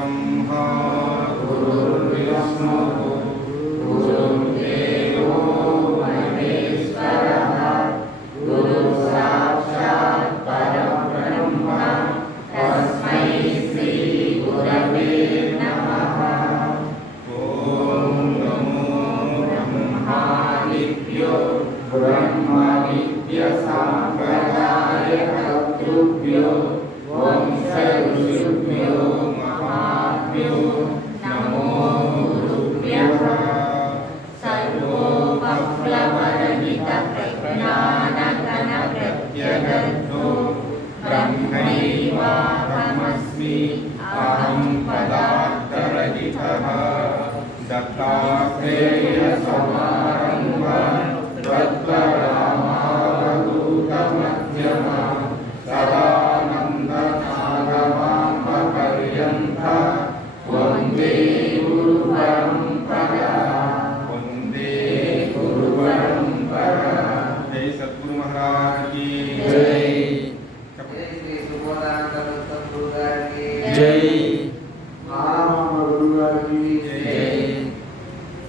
गुरुर्ब्रह्मा गुरुर्विष्णुः गुरुर्देवो महेश्वरः गुरुसाक्षात् परब्रह्म तस्मै श्री गुरवे नमः। ॐ नमो ब्रह्मादिभ्यो ब्रह्मविद्यासम्प्रदायकर्तृभ्यो वंशऋषिभ्यो महाभ्यो नमो गुरुभ्यः। सर्वोपप्लवरहितप्रज्ञानघनप्रत्यगर्थो ब्रह्मैवाहमस्मि अहं पदार्थरहितः। दत्तात्रेयसमारम्भां तत्त्वरामावधूतमध्यमां सदानन्दमाधवामपर्यन्तां वन्दे गुरुपरम्परां वन्दे गुरुपरम्परां। जय सद्गुरु महाराज की जय। जय श्री सुबोधानंद गुरु गारी की जय। महाराम गुरु गारी की जय।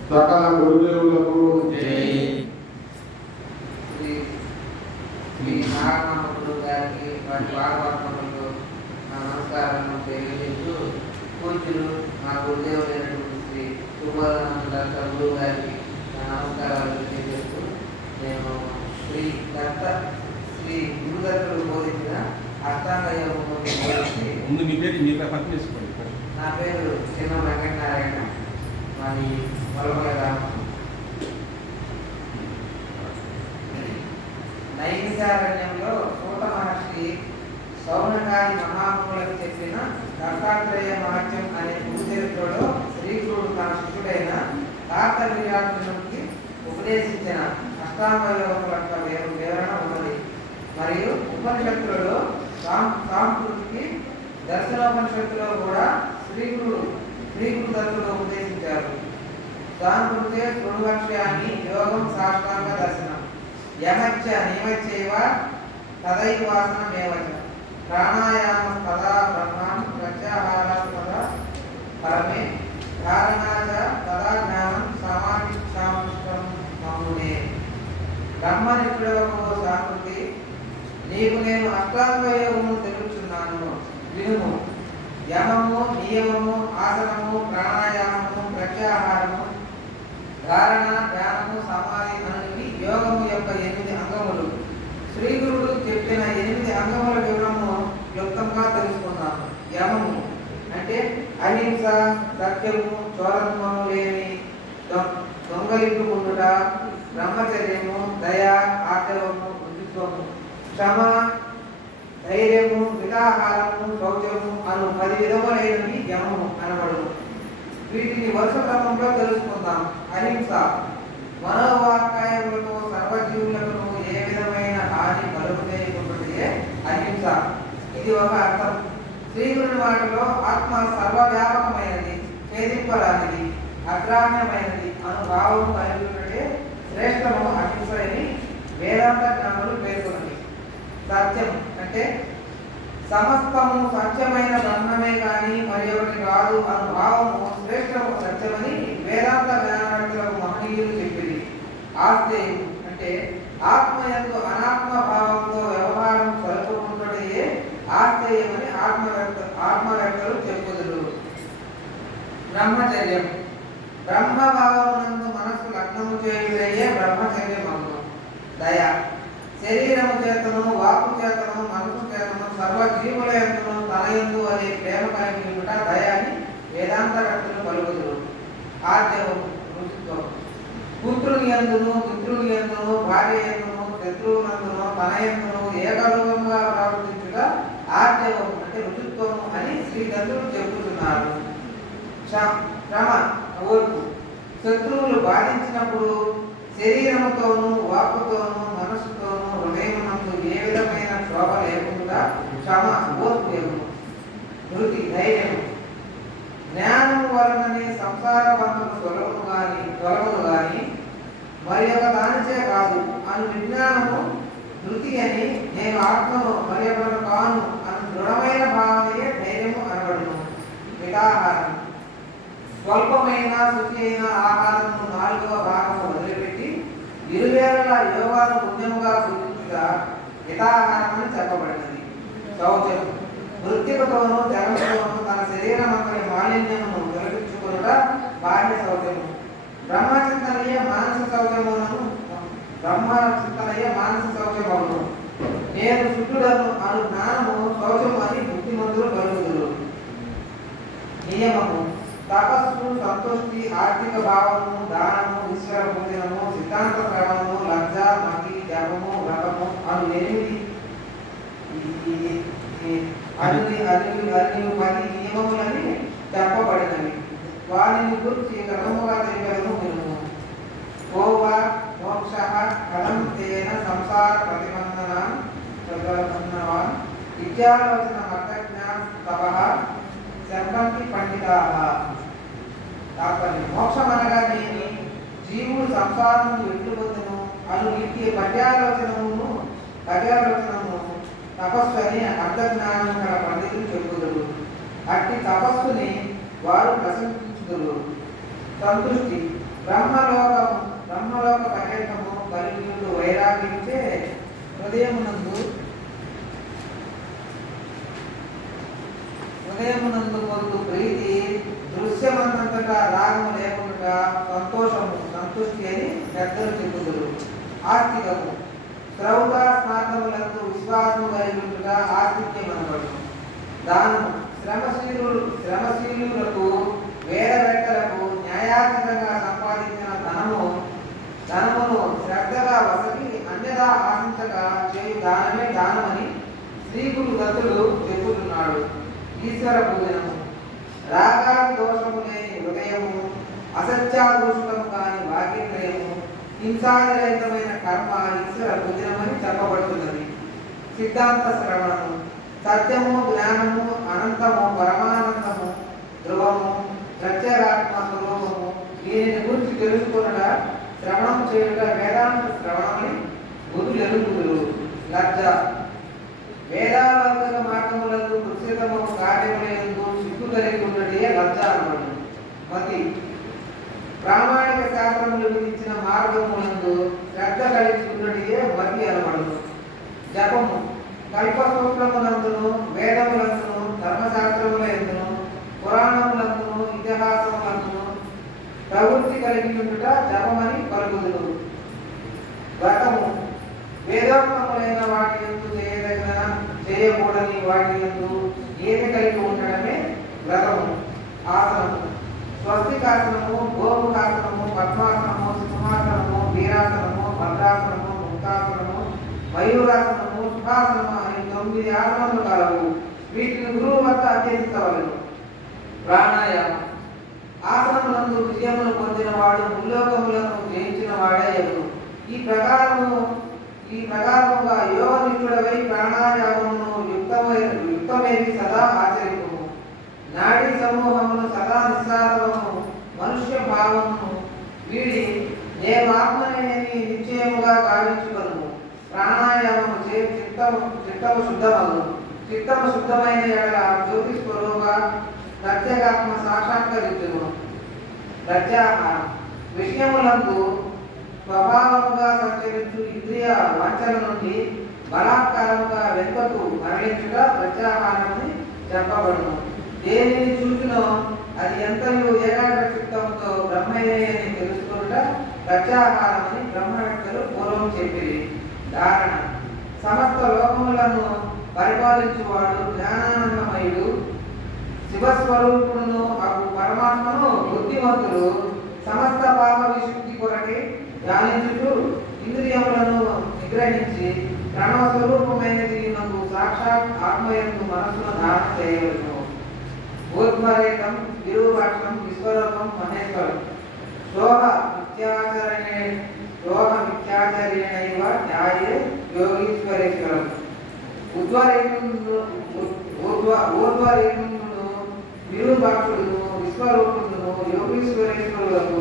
सकल गुरुदेవులకు जय। श्री श्री महाराम गुरु गारी की వారి భాగవతములకు నా నమస్కారాలను తెలియజేస్తూ పూజ్యులు మా గురుదేవులైనటువంటి శ్రీ సుబోధానంద గురు గారికి నా నమస్కారాలు తెలియజేస్తూ నేను శ్రీ గురుదత్తుడు బోధించిన అష్టాంగ యోగం గురించి ముందు మీ పేరు పక్కన తీసుకోండి. నా పేరు చిన్న వెంకటనారాయణ, మాది వలపల గ్రామం. నైమిషారణ్యంలో సూత మహర్షి సౌనకాది మహామునులకు చెప్పిన దత్తాత్రేయ మహత్యం అనే గురుచరిత్రలో శ్రీకృష్ణుడు తన శిష్యుడైన కార్తవీర్యార్జునుడికి ఉపదేశించిన అష్టాంగ యోగం యొక్క వివరణ ఉన్నది. మరియు ఉపనిషత్తులలో సాంస్కృతికి దర్శనోపనిషత్తులో కూడా శ్రీకృష్ణుడు దత్తుడు ఉపదేశించారు. సాంస్కృతే శృణువక్ష్యామి యోగం సాష్టాంగ దర్శనం యమచ్చ నియమచ్చైవ తదైవాసనమేవచ ప్రాణాయామ తదా బ్రహ్మాన్ ప్రత్యాహార తదా పరమే ధారణాచ తదా జ్ఞానం సమాధిక్షాంశం మమ్మునే. బ్రహ్మనిష్ఠుడవో సాంస్కృతి, నీకు నేను అష్టాంగ యోగము తెలుపుచున్నాను వినుము. యమము, నియమము, ఆసనము, ప్రాణాయామము, ప్రత్యాహారము, ధారణ, ధ్యానము, సమాధి అనేవి యోగము యొక్క 8 అంగములు. శ్రీగురుడు చెప్పిన 8 అంగముల వివరము క్లుప్తంగా తెలుసుకుందాము. యమము అంటే అహింస, సత్యము, చోరత్వము లేని, దొంగలింపుకుండుట, బ్రహ్మచర్యము, దయ, ఆర్జవము, రుజుత్వము, క్షమ, ధైర్యము, మితాహారము, శౌచము అను 10 విధములైనవి యమము అనబడును. వీటిని వరుస క్రమంలో తెలుసుకుందాం. అహింస మనోవాక్కాయములతో సర్వజీవులకు ఏ విధమైన హాని కలుగజేయకుండాయే అహింస. ఇది ఒక అర్థం. శ్రీగురుని వాటిలో ఆత్మ సర్వవ్యాపకమైనది, ఛేదింపరానిది, అగ్రాహ్యమైనది అను భావము కలిగి ఉంటే శ్రేష్టము అహింస అని వేదాంత జ్ఞానులు పేర్కొన్నది. సత్యం అంటే సమస్తము సత్యమైన బ్రహ్మమే కానీ మరి ఒకటి కాదు అను భావము శ్రేష్టము సత్యమని వేదాంత జ్ఞానవేత్తలకు మహనీయులు చెప్పింది. ఆస్తేయం అంటే ఆత్మయందు అనాత్మ భావంతో వ్యవహారం సరుపుకుంటుటే ఆస్తేయమని ఆత్మవేత్తలు చెప్పుదురు. బ్రహ్మచర్యం బ్రహ్మభావమునందు మనస్సు లగ్నము చేయుటయే బ్రహ్మచర్యమగును. దయ శరీరము చేతను, వాక్కు చేతను, మనసు చేతను సర్వజీవుల యందును తన యందు అనే ప్రేమ కలిగి ఉండుట దయ అని వేదాంతవేత్తలు పలుకుదురు. ఆర్జవము రుజుత్వము పుత్రుని యందును, మిత్రుని యందును, భార్య యందును, శత్రువునందును తన యందును ఏకరూపంగా ప్రవర్తించుట ఆర్జవము అంటే రుజుత్వము అని శ్రీదత్తుడు చెబుతున్నారు. శ్రమ ఓర్పు శత్రువులు బాధించినప్పుడు శరీరముతోనూ, వాక్కుతోనూ, మనస్సుతోనూ, హృదయమునందు ఏ విధమైన క్షోభ లేకుండా క్షమ ఓర్పు. వృత్తి ధైర్యము జ్ఞానము వలననే సంసార బంధము తొలగును గాని మరి ఒక దానిచే కాదు అను విజ్ఞానము ధృతి అని నేను ఆత్మను మరి ఒకరు కాను అను దృఢమైన భావనయే ధైర్యము అనబడును. మితాహారము స్వల్పమైన శుచి అయిన ఆహారము 4వ భాగము వదిలిపెట్టి ఇరువేళల యోగాను పుణ్యముగా గుర్తించుగా హితాహారమని చెప్పబడినది. శౌచం మృత్తికతోనూ జలముతోనూ తన శరీరమంతటి మాలిన్యమును తొలగించుకొనుట బాహ్య శౌచము. బ్రహ్మచింతనయ్య మానస శౌచమవును. నేను శుద్ధుడను అను జ్ఞానము శౌచము అని బుద్ధిమంతులు కలుగుదురు. నియమము తపస్సు, సంతుష్టి, ఆర్థిక భావము, దానము, ఈశ్వర పూజనము, సిద్ధాంత శ్రవణము, లజ్జ, మతి, జపము, వ్రతము అను 10 నియమములని చెప్పబడినవి. వారిని గురించి క్రమముగా తెలియను వినుము. గోవ మోక్ష కథం తేన సంసార ప్రతిబంధనాన్ విద్యాలోచన మతజ్ఞా తపః శంకంతి పండితాః. తాత్పర్యం మోక్షం అనగానేమి, జీవుడు సంసారము ఎట్లు పొందును అను ఇట్టి పర్యాలోచనము తపస్సు అని అర్థజ్ఞానం గల పండితులు చెప్పుదురు. అట్టి తపస్సుని వారు ప్రశంసించుదురు. సంతుష్టి బ్రహ్మలోక పర్యటనము కలిగి వైరాగ్యించే హృదయమునందు పొందు ప్రీతి, దృశ్యమన్నంతటా రాగము లేకుండా సంతోషము సంతుష్టి అని పెద్దలు చెప్పుదురు. ఆస్తికము శ్రౌత స్నాతములందు విశ్వాసము కలిగి ఉండుట ఆస్తిక్యం అనబడును. దానము శ్రమశీలులకు వేదవేత్తలకు న్యాయాత్మకంగా సంపాదించిన ధనమును శ్రద్ధగా వసతి అన్యదా ఆశించగా చేయు దానమే దానమని శ్రీగురు దత్తుడు చెబుతున్నాడు. ఈశ్వర పూజనము రాగాది దోషము లేని హృదయము, అసత్యాదూషితము కాని వాక్యక్రియము, హింసారహితమైన కర్మ ఈశ్వర పూజనమని చెప్పబడుతున్నది. సిద్ధాంత శ్రవణము సత్యము, జ్ఞానము, అనంతము, పరమానందము, ధ్రువము, ప్రత్యేగాత్మ స్వరూపము దీనిని గురించి తెలుసుకున్నట శ్రవణం చేయుట వేదాంత శ్రవణమని బుద్ధులెరుగుదురు. లజ్జ వేదాలోక మార్గములందు కృషితము కార్యములందు సిగ్గు కలిగి ఉన్నదే లజ్జ అనబడును. మతి ప్రామాణిక శాస్త్రములు విధించిన మార్గములందు శ్రద్ధ కలిగి ఉన్నదే మతి అనబడును. జపము కల్పసూత్రములందును, వేదములందును, ధర్మశాస్త్రములందును, పురాణములందును, ఇతిహాసములందును ప్రవృత్తి కలిగి ఉండుట జపమని పలుకుదురు. వ్రతము వేదోక్తములైన వాటి యందు చేయదగిన చేయకూడని వాటి యందు ఏది కలిగి ఉండడమే వ్రతము. ఆసనము స్వస్తికాసనము, గోముఖాసనము, పద్మాసనము, సింహాసనము, వీరాసనము, భద్రాసనము, ముక్తాసనము, మయూరాసనము, సుఖాసనము అని 9 ఆసనములు కలవు. వీటిని గురువు వద్ద అభ్యసించవలెను. ప్రాణాయామం ఆసనములందు విజయమును పొందిన వాడు ముల్లోకములను జయించిన వాడే ఎగురు. ఈ ప్రకారముగా యోగ నిష్ఠుడవై ప్రాణాయామమును యుక్తమేవి సదా ఆచరింపుము. నాడీ సమూహమును సదా నిస్సారము మనుష్య భావమును వీడి దేవాత్మనేని నిశ్చయముగా భావించుకొనుము. ప్రాణాయామము చే చిత్తము శుద్ధమగును. చిత్తము శుద్ధమైన ఎడల జ్యోతిస్వరూప ప్రత్యేగాత్మ సాక్షాత్కరించును. ప్రత్యాహారం విషయములందు స్వభావముగా సంచరించు ఇంద్రియ వాంఛల నుండి బలాత్కారముగా వెనుకకు మరలించుట ప్రత్యాహారమని చెప్పబడును. దేనిని చూసినో అది ఎంతయు ఏకాగ్ర చిత్తముతో బ్రహ్మయే అని తెలుసుకొనుట ప్రత్యాహారమని బ్రహ్మవేత్తలు పూర్వం చెప్పిరి. ధారణ సమస్త లోకములను పరిపాలించువాడు జ్ఞానానందమయుడు శివస్వరూపుడును అగు పరమాత్మను బుద్ధిమంతులు సమస్త పాప విశుద్ధి కొరకే ధ్యానించుచు ఇంద్రియములను నిగ్రహించి ప్రణవ స్వరూపమైనది నాకు సాక్షాత్ ఆత్మయందు మనస్సును ధారణ చేయవలెను. ఊర్ధ్వరేకం విరూపాక్షం విశ్వరూపం మహేశ్వరం శోభ మిథ్యాచర్యణైవ న్యాయే యోగీశ్వరేశ్వరం. ఊర్ధ్వరేకును విరూపాక్షుడును విశ్వరూపుడును యోగీశ్వరేశ్వరులకు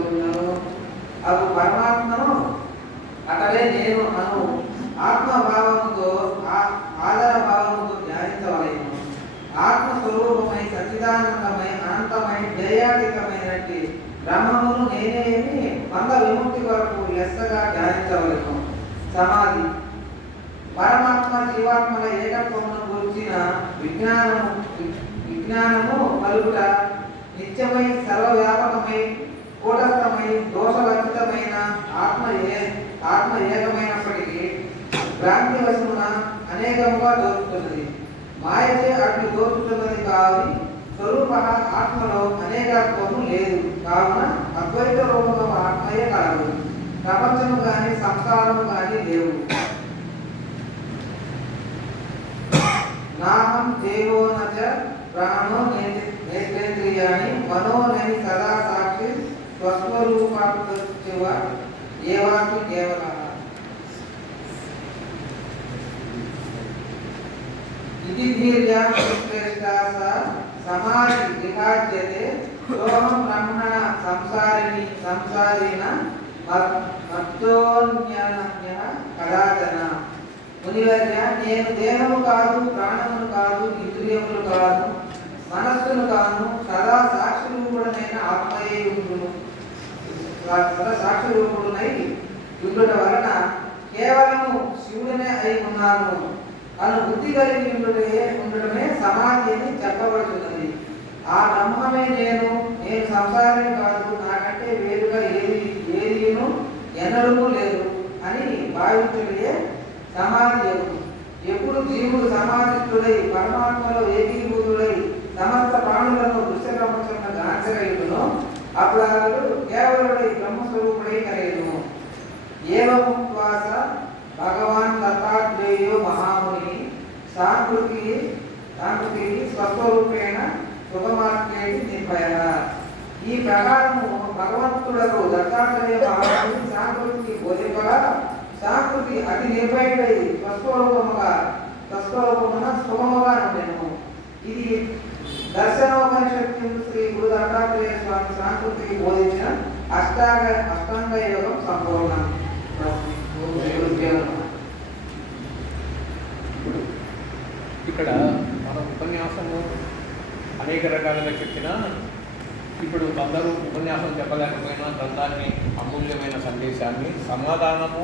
అగు పరమాత్మను అతడే నేను అను ఆత్మభావముతో ఆదర భావముతో ధ్యానించవలెను. ఆత్మస్వరూపమై సచ్చిదానందమై అనంతమై జయాతీతమైనట్టి బ్రహ్మమును నేనే అని మంద విముక్తి కొరకు లెస్సగా ధ్యానించవలను. సమాధి పరమాత్మ జీవాత్మల ఏకత్వమును గురించిన విజ్ఞానము పలుకుట నిత్యమై సర్వవ్యాపకమై కూటస్థమై దోషవర్జితమైన ఆత్మ ఏకమైనప్పటికీ భ్రాంతి వశమున అనేకముగా దోచుతున్నది. మాయచే అట్లు దోచుతున్నది కాదు. స్వరూప ఆత్మలో అనేకత్వము లేదు కావున అద్వైత రూపంలో ఆత్మయే కలదు. ప్రపంచము కానీ సంసారము కానీ లేవు. నాహం దేవో నచ ప్రాణో నేత్రేంద్రియాణి మనో నని సదా సాక్షి స్వస్వరూపాత్మవ ఏవాస్మి కేవలః. ఇది ధీర్య శ్రేష్టా సమాధి విభాజ్యతే సోహం బ్రహ్మణ సంసారేణ మత్తోన్యః కదాచన. మునివర్య, నేను దేహము కాదు, ప్రాణమును కాదు, ఇంద్రియములు కాదు, మనస్సును కాను, సదా సాక్షిరూపుడనైన ఆత్మయే ఉండును. సదా సాక్షిరూపుడునై ఉండుట వలన కేవలము శివుడనే అయి ఉన్నాను అను బుద్ధి కలిగి ఉండటమే సమాధి అని చెప్పబడుతున్నది. ఆ బ్రహ్మమే నేను సంసారమే కాదు, నాకంటే వేరుగా ఏదీను ఎన్నడూ లేదు అని భావించుటే సమాధి యోగం. ఎప్పుడు జీవుడు సమాధిస్తుడై పరమాత్మలో ఏకీభూతుడై సమస్త ప్రాణులను దృశ్య ప్రపంచంలో గాంచగలుగును, అప్పుడు అతడు కేవలుడై బ్రహ్మస్వరూపుడై కలిగను. ఏవముక్వాస భగవాన్ దత్తాత్రేయో మహాముని సాంకృతి స్వస్వరూపేణ సుఖమాత్రేటి నిర్భయ. ఈ ప్రకారము భగవంతుడకు దత్తాత్రేయ మహాముని సాంకృతికి బోధింపగా సాంకృతి అతి నిర్భయుడై స్వస్వరూపమున సుఖముగా ఉండెను. ఇది దర్శనోపనిషత్తు శ్రీ గురు దత్తాత్రేయ స్వామి సాంకృతికి బోధించిన అష్టాంగ యోగం సంపూర్ణం. ఇక్కడ మన ఉపన్యాసము అనేక రకాలుగా చెప్పిన ఇప్పుడు అందరూ ఉపన్యాసం చెప్పలేకపోయినా గ్రంథాన్ని అమూల్యమైన సందేశాన్ని సమాధానము